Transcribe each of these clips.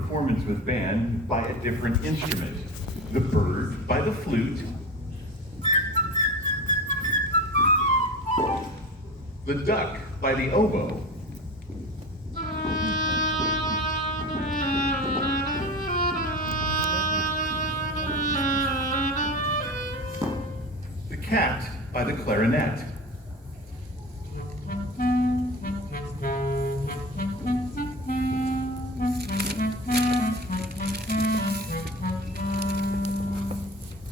performance with band by a different instrument. The bird by the flute, the duck by the oboe, the cat by the clarinet,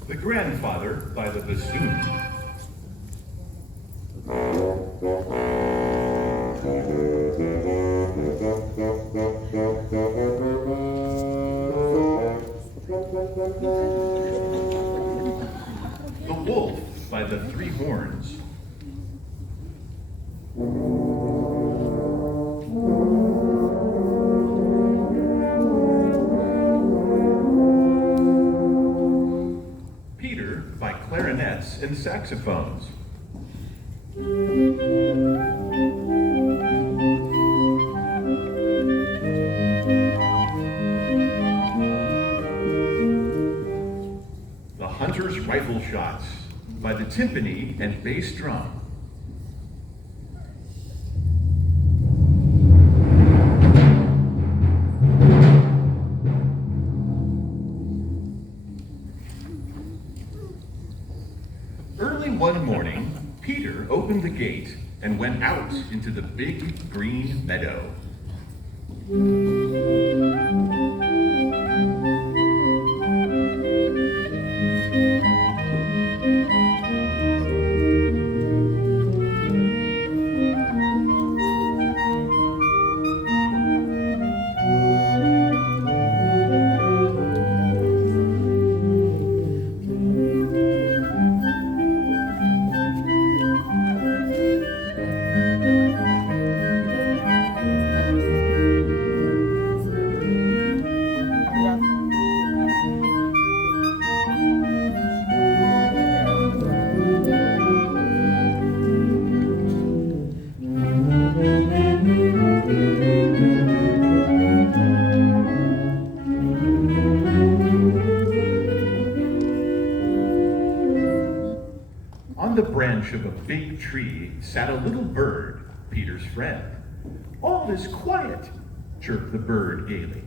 the grandfather by the bassoon, the wolf by the three horns, Peter by clarinets and saxophones, the hunter's rifle shots by the timpani and bass drum, early one morning, Peter opened the gate and went out into the big green meadow. On the branch of a big tree sat a little bird, Peter's friend. "All is quiet," chirped the bird gaily.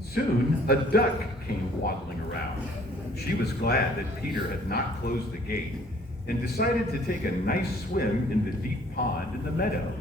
Soon, a duck came waddling around. She was glad that Peter had not closed the gate and decided to take a nice swim in the deep pond in the meadow.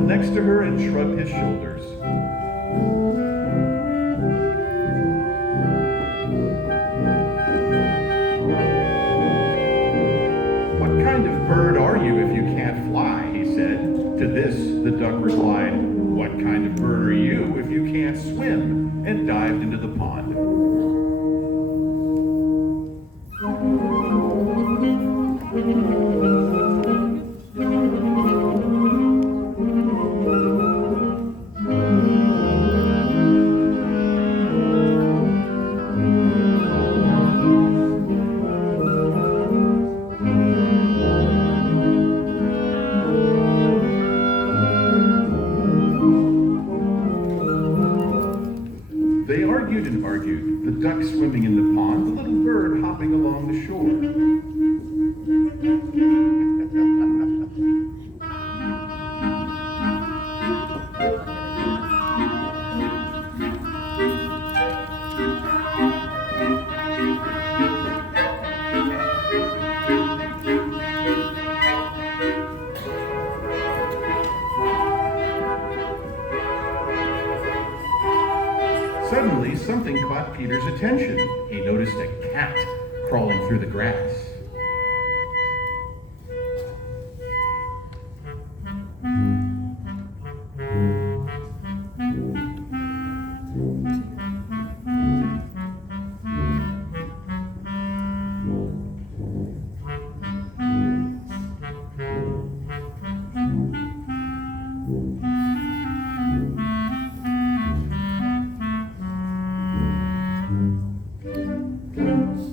settled next to her and shrugged his shoulders. "What kind of bird are you if you can't fly?" he said. To this, the duck replied, "What kind of bird are you if you can't swim?" and dived into the pond. They argued and argued, the duck swimming in the pond, the little bird hopping along the shore. Suddenly, something caught Peter's attention. He noticed a cat crawling through the grass.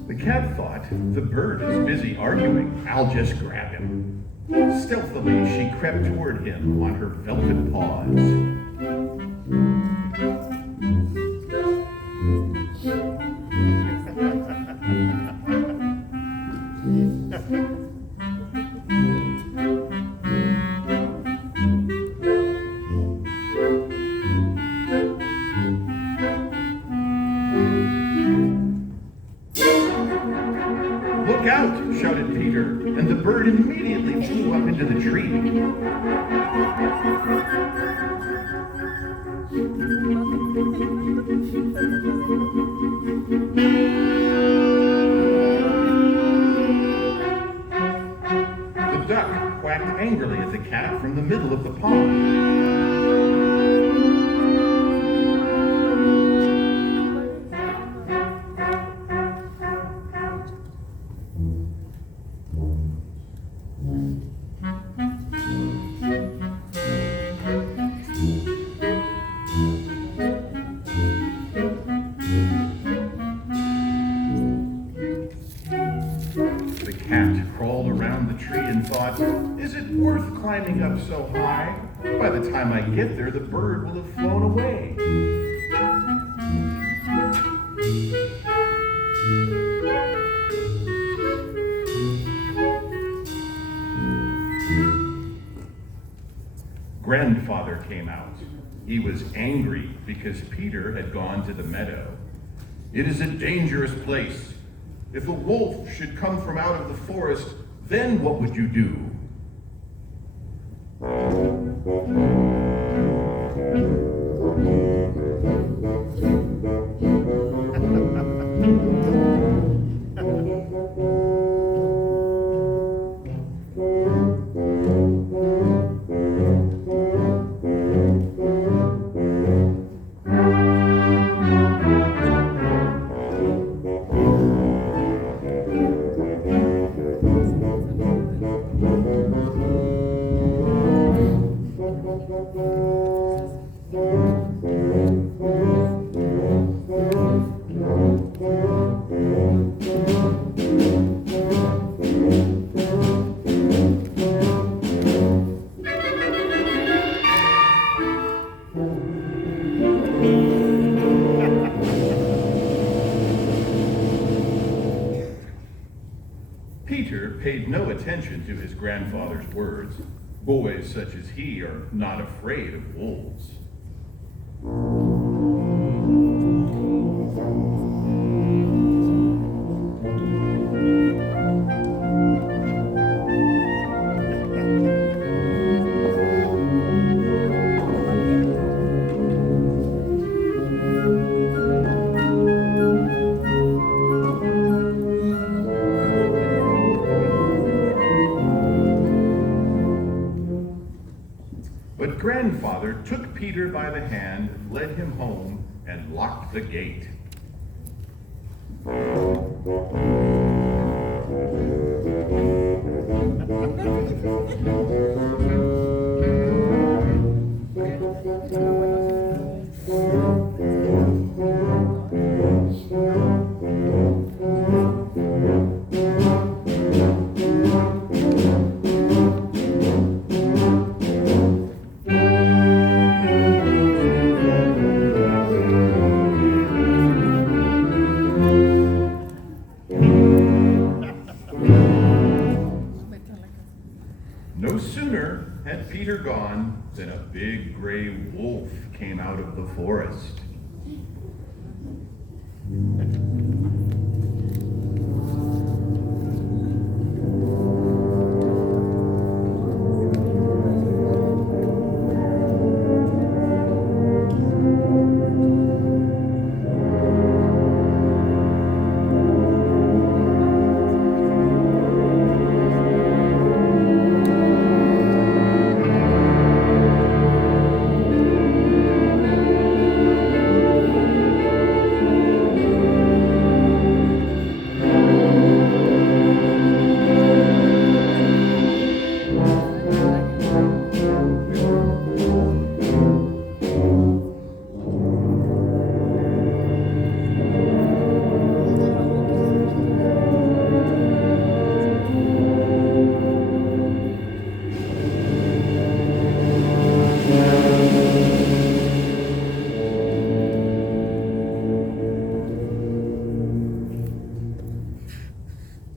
The cat thought, the bird is busy arguing. I'll just grab him. Stealthily, she crept toward him on her velvet paws. "Look out!" shouted Peter, and the bird immediately flew up into the tree. The duck quacked angrily at the cat from the middle of the pond. The cat crawled around the tree and thought, is it worth climbing up so high? By the time I get there, the bird will have flown away. Grandfather came out. He was angry because Peter had gone to the meadow. "It is a dangerous place. If a wolf should come from out of the forest, then what would you do?" Peter paid no attention to his grandfather's words. Boys such as he are not afraid of wolves. father took Peter by the hand, led him home, and locked the gate. No sooner had Peter gone than a big gray wolf came out of the forest.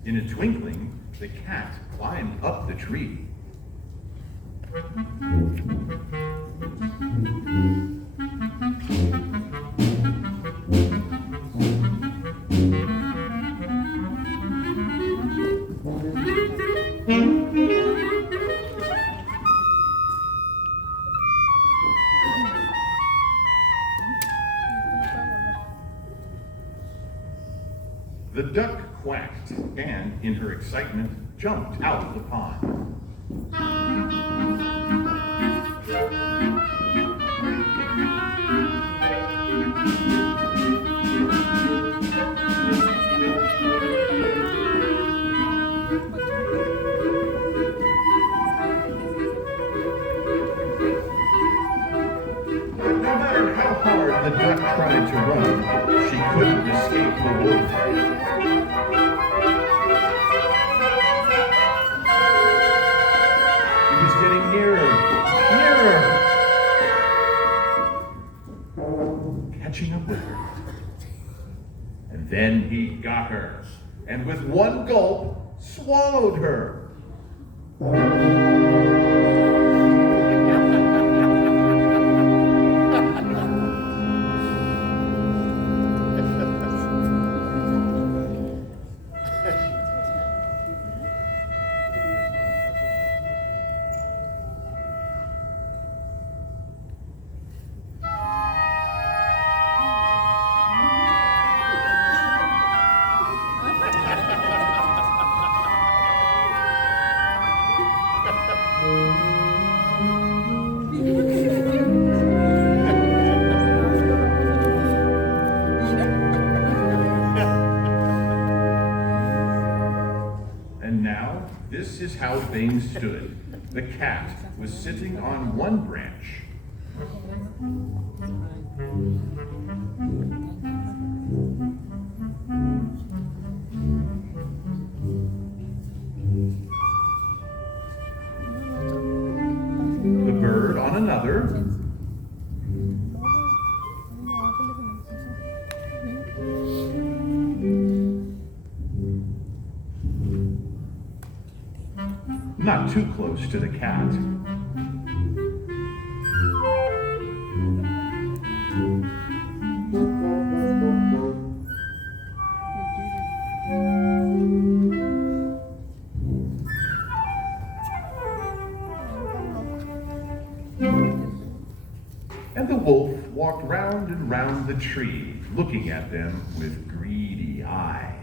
In a twinkling, the cat climbed up the tree. The duck quacked and, in her excitement, jumped out of the pond. But no matter how hard the duck tried to run, she couldn't escape the wolf. He was getting nearer, catching up with her. And then he got her, and with one gulp, swallowed her. And now, this is how things stood. The cat was sitting on one branch. The bird on another. Not too close to the cat. And the wolf walked round and round the tree, looking at them with greedy eyes.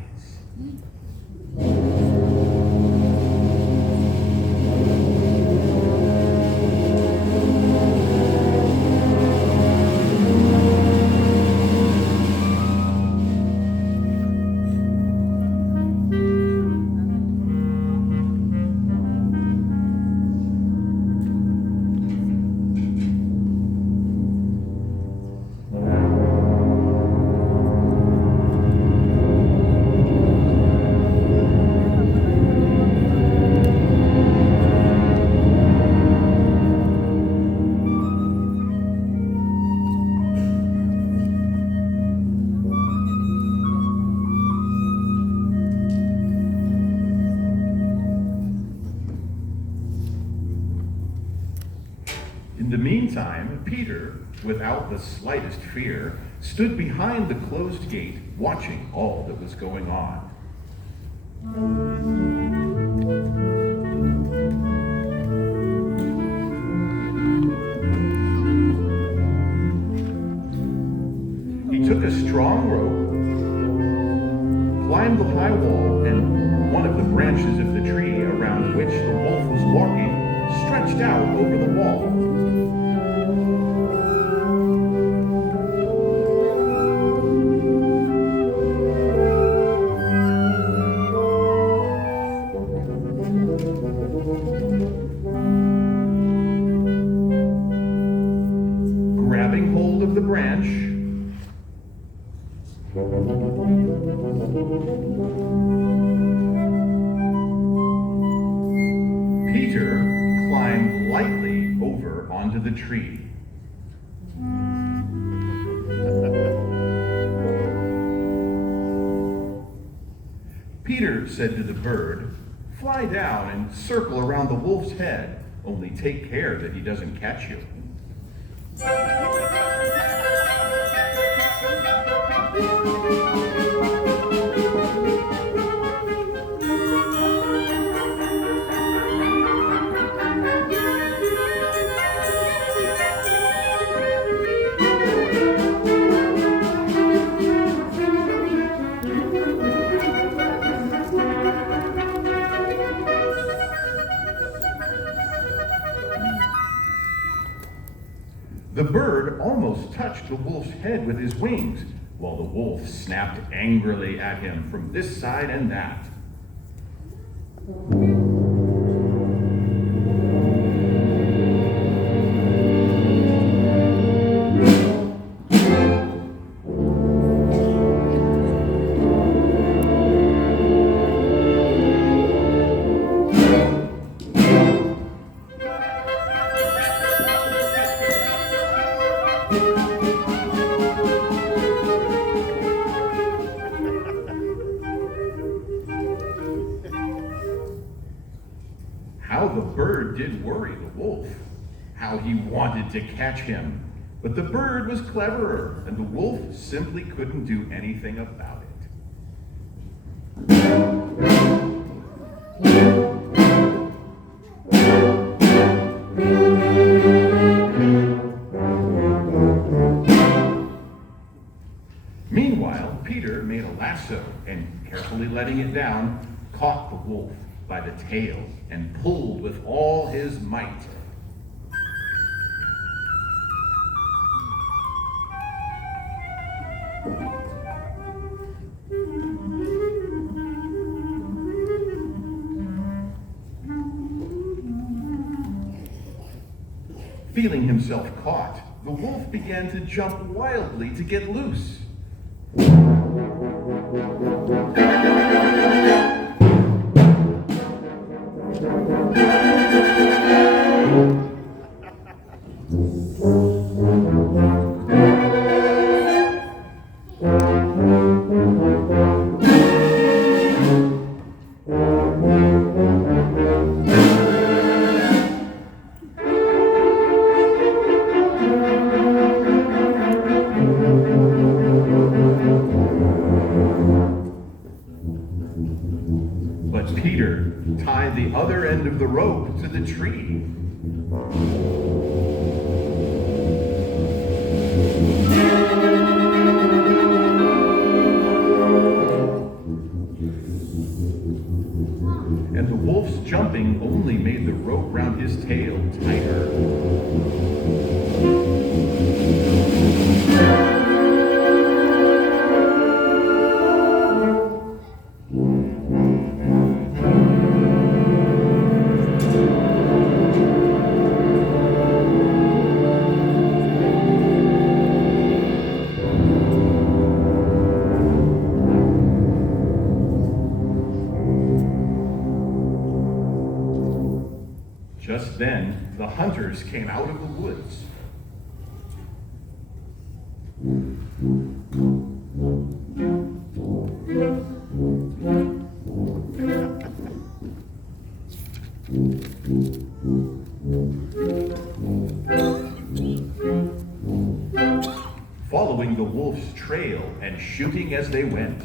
without the slightest fear, stood behind the closed gate, watching all that was going on. He took a strong rope, climbed the high wall, and one of the branches of the tree around which the wolf was walking stretched out over the wall. Grabbing hold of the branch, Peter climbed lightly over onto the tree. Peter said to the bird, "Fly down and circle around the wolf's head, only take care that he doesn't catch you." The bird almost touched the wolf's head with his wings, while the wolf snapped angrily at him from this side and that. How the bird did worry the wolf. How he wanted to catch him. But the bird was cleverer, and the wolf simply couldn't do anything about it. Meanwhile, Peter made a lasso and, carefully letting it down, caught the wolf by the tail and pulled with all his might. Feeling himself caught, the wolf began to jump wildly to get loose. But Peter tied the other end of the rope to the tree. And the wolf's jumping only made the rope round his tail tighter. Just then, the hunters came out of the woods. began shooting as they went.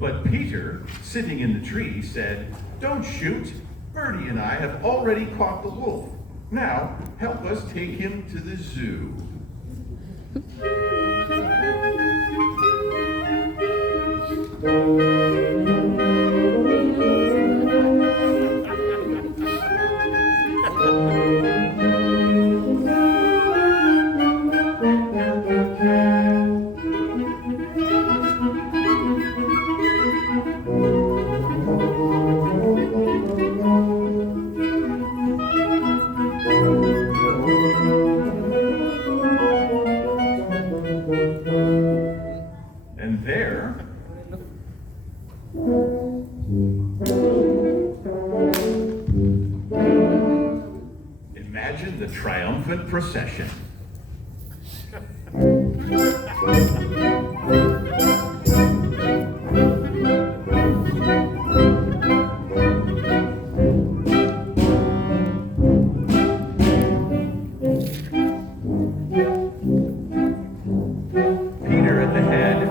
But Peter, sitting in the tree, said, "Don't shoot. Bertie and I have already caught the wolf. Now, help us take him to the zoo." And there, imagine the triumphant procession. Peter at the head,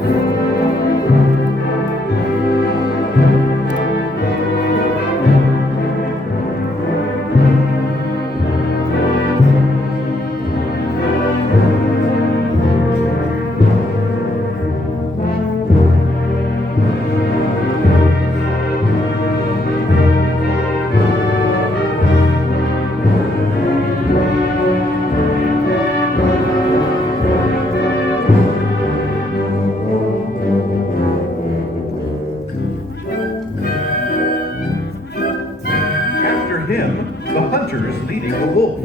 after him, the hunters leading the wolf.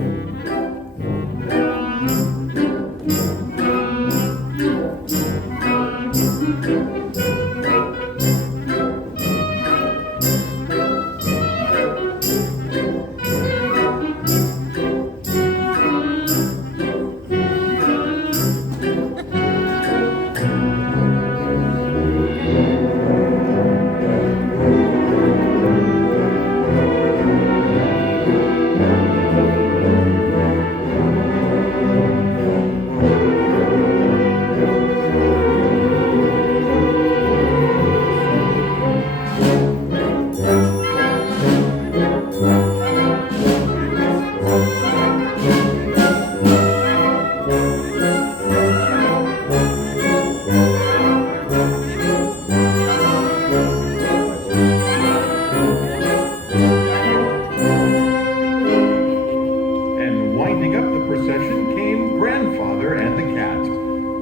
And winding up the procession came Grandfather and the cat.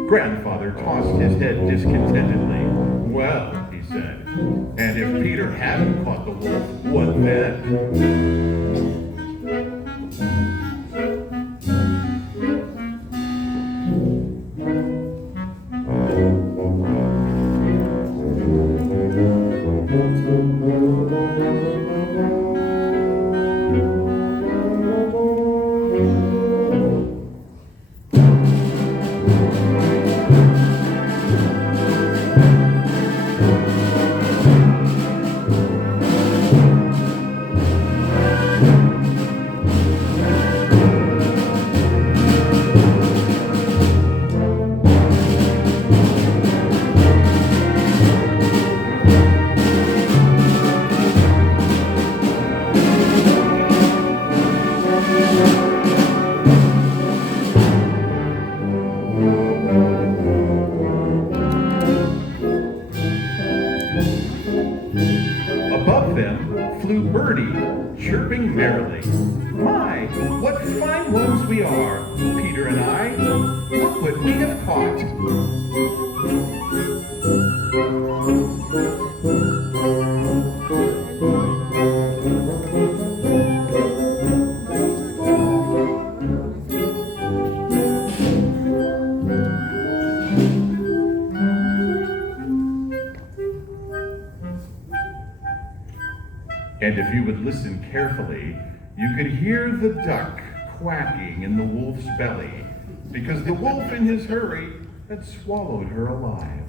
Grandfather tossed his head discontentedly. "Well," he said, "and if Peter hadn't caught the wolf, what then?" chirping merrily. My, what fine ones we are, Peter and I. Look what we have caught. And if you would listen carefully, you could hear the duck quacking in the wolf's belly, because the wolf in his hurry had swallowed her alive.